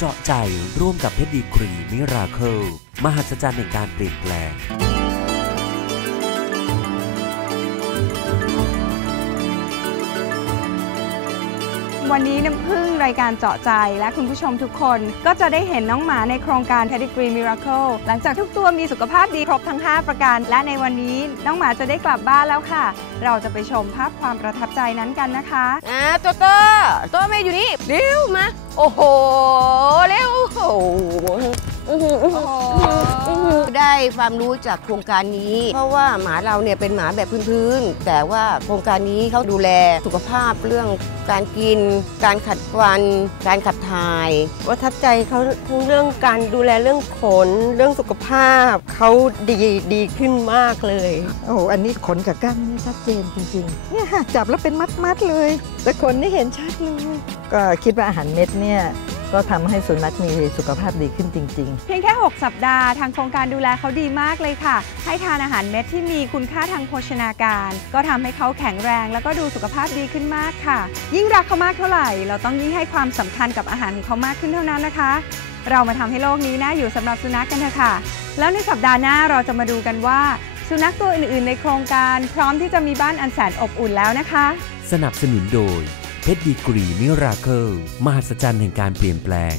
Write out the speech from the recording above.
เจาะใจร่วมกับเพชรดีกรีมิราเคิลมหัศจรรย์ในการเปลี่ยนแปลง วันนี้น้ำพึ่งรายการเจาะใจและคุณผู้ชมทุกคน ก็จะได้เห็นน้องหมาในโครงการ Pedigree Miracle หลังจากทุกตัวมีสุขภาพดีครบทั้ง 5 ประการ และในวันนี้น้องหมาจะได้กลับบ้านแล้วค่ะ เราจะไปชมภาพความประทับใจนั้นกันนะคะอ่าโตโต้โตเมย์อยู่นี่เร็วมา โอ้โห เร็ว ความรู้จากโครงการนี้ เพราะว่าหมาเราเนี่ยเป็นหมาแบบพื้นๆแต่ว่าโครงการนี้เขาดูแลสุขภาพเรื่องการกิน การขัดฟัน การขับถ่ายประทับใจเขาทั้งเรื่องการดูแลเรื่องขน เรื่องสุขภาพเขาดีดีขึ้นมากเลยโอ้โหอันนี้ขนกับกล้ามนี่ชัดเจนจริงๆเนี่ยค่ะจับแล้วเป็นมัดๆเลย แต่ขนนี่เห็นชัดเลยก็คิดว่าอาหารเม็ดเนี่ย ก็ทำให้สุนัขมีสุขภาพดีขึ้นจริง ๆ เพียงแค่ 6 สัปดาห์ทางโครงการดูแลเขาดีมากเลยค่ะ ให้ทานอาหารเม็ดที่มีคุณค่าทางโภชนาการ ก็ทำให้เขาแข็งแรง แล้วก็ดูสุขภาพดีขึ้นมากค่ะ ยิ่งรักเขามากเท่าไหร่ เราต้องยิ่งให้ความสำคัญกับอาหารของเขามากขึ้นเท่านั้นนะคะ เรามาทำให้โลกนี้น่าอยู่สำหรับสุนัขกันเถอะค่ะ แล้วในสัปดาห์หน้าเราจะมาดูกันว่า สุนัขตัวอื่น ๆ ในโครงการ พร้อมที่จะมีบ้านอันแสนอบอุ่นแล้วนะคะ สนับสนุนโดย เพชรดีกรีมิราเคิลมหัศจรรย์แห่งการเปลี่ยนแปลง